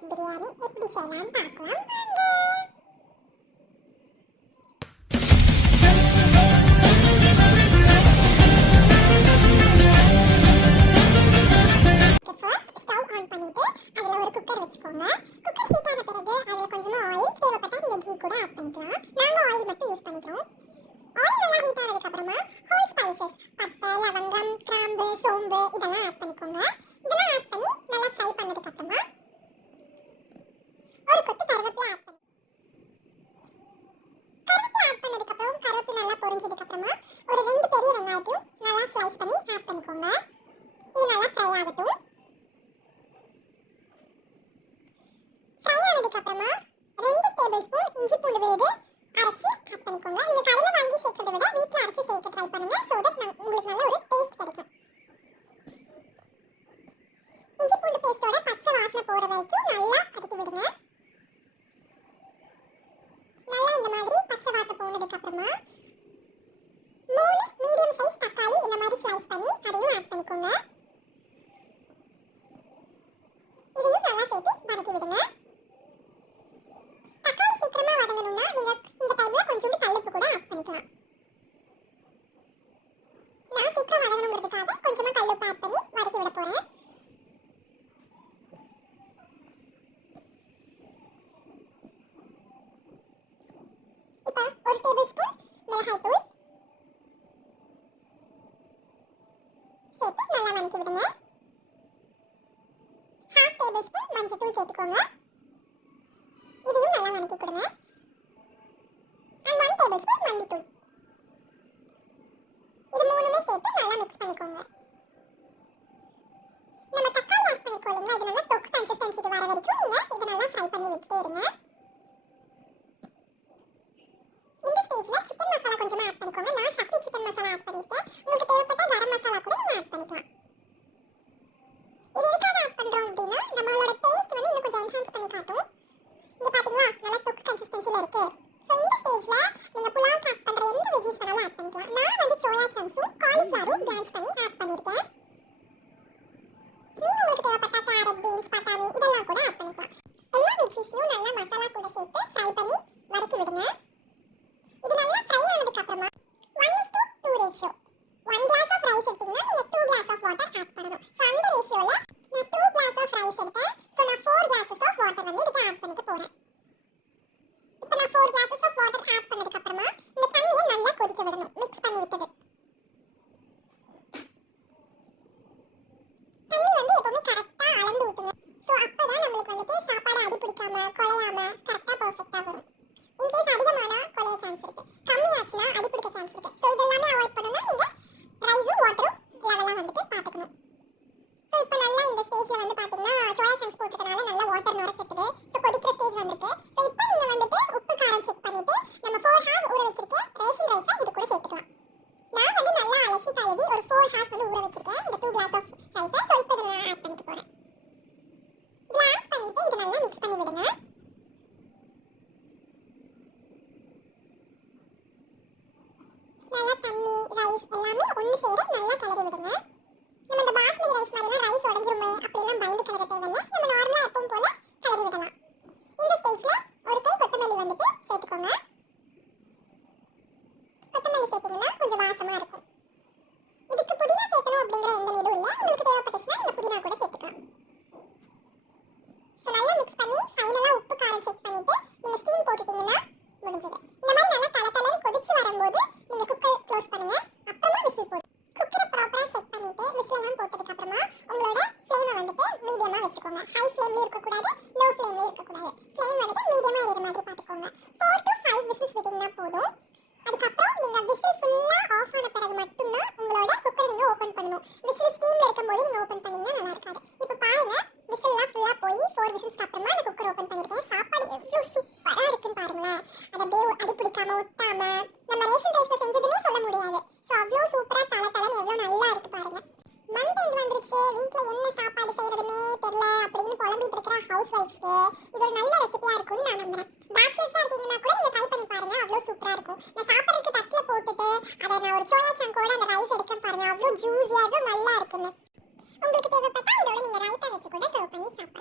Rice biryani எப்படி செய்யலாம் பார்க்கலாம் வாங்க. அதுல ஒரு குக்கர் வச்சுக்கோங்க. குக்கர் ஹீட் ஆன பிறகு அதுல கொஞ்சமா ஆயில், தேவைப்பட்டா நீங்க கீ கூட ஆட் பண்ணிக்கலாம். நாங்க ஆயில் மட்டும் யூஸ் பண்ணிக்கிறோம். ஆயில் நல்லா ஹீட் ஆனதுக்கு அப்புறமா ஹோல் ஸ்பைசஸ் பட்டை, லவங்கம், கிராம்பு, சோம்பு இதெல்லாம் ஆட் பண்ணிக்கோங்க. இதெல்லாம் ஆட் பண்ணி நல்லா ஃப்ரை பண்ணதுக்கு அப்புறமா ஒரு கொத்து கருவேப்பிலை ஆட் பண்ணி பண்ணதுக்கு அப்புறம் கருவேப்பிலை நல்லா பொரிஞ்சதுக்கு அப்புறமா ஒரு 2 பெரிய வெங்காயத்தையும் நல்லா ஸ்லைஸ் பண்ணி ஆட் பண்ணிக்கோங்க. இது நல்லா ஃப்ரை ஆகட்டும். அப்புறமா 2 டேபிள் ஸ்பூன் இஞ்சி பூண்டு விழுது அரைச்சி ஆட் பண்ணிக்கோங்க. நீங்க கடையில வாங்கி சேர்க்கிறத விட வீட்ல அரைச்சி சேர்க்க ட்ரை பண்ணுங்க. சோ தட் உங்களுக்கு நல்ல ஒரு டேஸ்ட் கிடைக்கும். இஞ்சி பூண்டு பேஸ்டோட பச்சை வாசனை போற வரைக்கும் நல்லா வதக்கி விடுங்க. நல்லா இந்த மாதிரி பச்சை வாசனை போனதுக்கு அப்புறமா 3 மீடியம் சைஸ் தக்காளி இந்த மாதிரி ஸ்லைஸ் பண்ணி அதையும் ஆட் பண்ணிக்கோங்க. இதையும் நல்லா சேர்த்து வதக்கி விடுங்க. மஞ்சத்தூள் சேர்த்துக்கோங்க. இதையும் நல்லா வதக்கி கொடுங்க. and 1 tablespoon மல்லித்தூள். இது மூணுமே சேர்த்து நல்லா மிக்ஸ் பண்ணிக்கோங்க. நம்ம தக்காளி ஆட் பண்ணிருக்கோம் இல்லைங்களா, இது நல்லா தொக்கு கன்சிஸ்டன்சிக்கு வர வரைக்கும் நீங்க இதை நல்லா ஃப்ரை பண்ணி விட்டுட்டே இருங்க. இந்த ஸ்டேஜ்ல சிக்கன் மசாலா கொஞ்சமா ஆட் பண்ணிக்கோங்க. நான் சக்தி சிக்கன் மசாலா ஆட் பண்ணிருக்கேன். உங்களுக்கு தேவைப்பட்ட கரம் மசாலா கூட நீங்க ஆட் பண்ணிக்கலாம். இது எதுக்காக ஆட் பண்றோம் அப்படின்னா நம்மளோட டேஸ்ட் வந்து இன்னும் கொஞ்சம் என்ஹான்ஸ் பண்ணி காட்டும். இங்க பாத்தீங்களா நல்லா தொக்கு கன்சிஸ்டன்சில இருக்கு. சோ இந்த ஸ்டேஜ்ல நீங்க புலாவ் ஆட் பண்ற எந்த வெஜிஸ் வேணாலும் ஆட் பண்ணிக்கலாம். நான் வந்து சோயா சங்க்ஸும் காலிஃப்ளவரும் பிளான்ச் பண்ணி ஆட் பண்ணிருக்கேன். நீங்க உங்களுக்கு தேவைப்பட்ட கேரட், பீன்ஸ், பட்டாணி இதெல்லாம் கூட ஆட் பண்ணிக்கலாம். எல்லா வெஜிஸையும் நல்லா மசாலா கூட சேர்த்து ஃப்ரை பண்ணி வதக்கி விடுங்க. இது நல்லா ஃப்ரை ஆனதுக்கு அப்புறமா 1:2 ரேஷியோ 1 glass of rice எடுத்தீங்கன்னா நீங்க 2 glass of water ஆட் பண்ணணும். சோ அந்த ரேஷியோல நான் 2 glass of rice எடுத்தேன். சோ நான் 4 glasses of water வந்து இதுக்கு ஆட் பண்ணிக்க போறேன். இப்போ நான் 4 glasses of water ஆட் பண்ணதுக்கு அப்புறமா இந்த தண்ணியை நல்லா கொதிக்க விடணும். மிக்ஸ் பண்ணி விட்டது. தண்ணி வந்து எப்பவுமே கரெக்ட்டா அளந்து ஊத்துங்க. சோ அப்பதான் நமக்கு வந்து சாப்பாடு அடி பிடிக்காம குழையாம கரெக்ட்டா பெர்ஃபெக்ட்டா வரும். இன்கேஸ் அதிகமானா குழைய சான்ஸ் இருக்கு. கம்மியாச்சுனா அடி பிடிக்க சான்ஸ் இருக்கு. சோ இதெல்லாம் அவாய்ட் பண்ணனும். நீங்க ரைஸும் வாட்டரும் லெவலா வந்துட்டு பாத்துக்கணும். சோ இப்போ நல்லா இந்த ஸ்டேஜ்ல வந்து பாத்தீங்கன்னா சோயா சங்க்ஸ் போட்டுட்டனால நல்லா வாட்டர் நுரக்கட்டுது. சோ கொதிக்கிற ஸ்டேஜ் வந்திருக்கு. சோ இப்போ நீங்க வந்துட்டு உப்பு காரம் செக் பண்ணிட்டு நம்ம 4 half ஊற வச்சிருக்க ரேஷன் ரைஸை இது கூட சேர்த்துக்கலாம். நான் வந்து நல்லா அலசி கழுவி ஒரு 4 half வந்து ஊற வச்சிருக்கேன் இந்த 2 glass of ரைஸை. சோ இப்போ இத நான் ஆட் பண்ணிக்க போறேன். இத ஆட் பண்ணிட்டு இத நல்லா மிக்ஸ் பண்ணி விடுங்க. நல்லா தண்ணி ரைஸ் எல்லாமே ஒன்று சேர நல்லா கிளறி விடுங்க. நம்ம இந்த பாஸ்மதி ரைஸ் மாதிரிலாம் ரைஸ் உடஞ்சிருமே அப்படிலாம் பயந்து கிளற தேவையில்லை. நம்ம நார்மலாக எப்பவும் போல கிளறி விடலாம். இந்த ஸ்டேஜ்ல ஒரு கை கொத்தமல்லி வந்துட்டு சேர்த்துக்கோங்க. கொத்தமல்லி சேர்த்தீங்கன்னா கொஞ்சம் வாசமா இருக்கும். இதுக்கு புதினா சேர்க்கணும் அப்படிங்கிற எந்த நீடும் இல்லை. உங்களுக்கு தேவைப்பட்டுச்சுன்னா இந்த புதினா கூட சேர்த்துக்கலாம். ஸோ நல்லா மிக்ஸ் பண்ணி ஃபைனலாக உப்பு காரம் செக் பண்ணிட்டு நீங்க ஸ்டீம் போட்டுட்டீங்கன்னா முடிஞ்சது. இந்த மாதிரி நல்லா தலை கொதிச்சு வரும்போது நீங்க குக்கர் க்ளோஸ் பண்ணுங்க. அப்புறமா விசில் போடுங்க. குக்கரை ப்ராப்பரா செட் பண்ணிட்டு விசில் எல்லாம் போட்டதுக்கு அப்புறமா உங்களோட ஃப்ளேமை வந்துட்டு மீடியமா வச்சுக்கோங்க. ஹை ஃப்ளேம்லயும் இருக்க கூடாது, லோ ஃப்ளேம்லயும் இருக்க கூடாது. ஃப்ளேம் வந்துட்டு மீடியமா ஏற மாதிரி பாத்துக்கோங்க. 4 to 5 விசில்ஸ் விட்டீங்கன்னா போதும். அதுக்கப்புறம் நீங்க விசில் ஃபுல்லா ஆஃப் ஆன பிறகு மட்டும்தான் உங்களோட குக்கரை நீங்க ஓபன் பண்ணணும். விசில் ஸ்டீம்ல இருக்கும்போது நீங்க ஓபன் பண்ணீங்கன்னா நல்லா இருக்காது. இப்போ பாருங்க விசில்லாம் ஃபுல்லா போய் 4 விசில்ஸ்க்கு அப்புறமா நான் குக்கர் ஓபன் பண்ணிருக்கேன். சாப்பாடு எவ்வளவு சூப்பரா இருக்குன்னு பாருங்களேன். அது அப்படியே அடி பிடிக்காம ஒட்டாம நம்ம ரேஷன் ரைஸ்ல செஞ்சதுமே சொல்ல முடியாது. சோ அவ்வளவு சூப்பரா தலன்னு எவ்வளவு நல்லா இருக்கு பாருங்க. மந்த் எண்ட் வந்துருச்சு, வீட்ல என்ன சாப்பாடு செய்யறதுமே தெரியல அப்படின்னு புலம்பிட்டு இருக்கிற ஹவுஸ் ஒய்ஃப்ஸ்க்கு இது ஒரு நல்ல ரெசிபியா இருக்கும்னு நான் நம்புறேன். பேச்சுலர்ஸா இருக்கீங்கன்னா கூட நீங்க ட்ரை பண்ணி பாருங்க. அவ்வளவு சூப்பரா இருக்கும். நான் சாப்பாடுக்கு தட்டுல போட்டுட்டு அதை நான் ஒரு சோயா சங்கோட அந்த ரைஸ் எடுக்க பாருங்க. அவ்வளவு ஜூஸியா நல்லா இருக்குன்னு. உங்களுக்கு தேவைப்பட்டா இதோட நீங்க ரைத்தா வச்சு கூட சர்வ் பண்ணி சாப்பிடலாம்.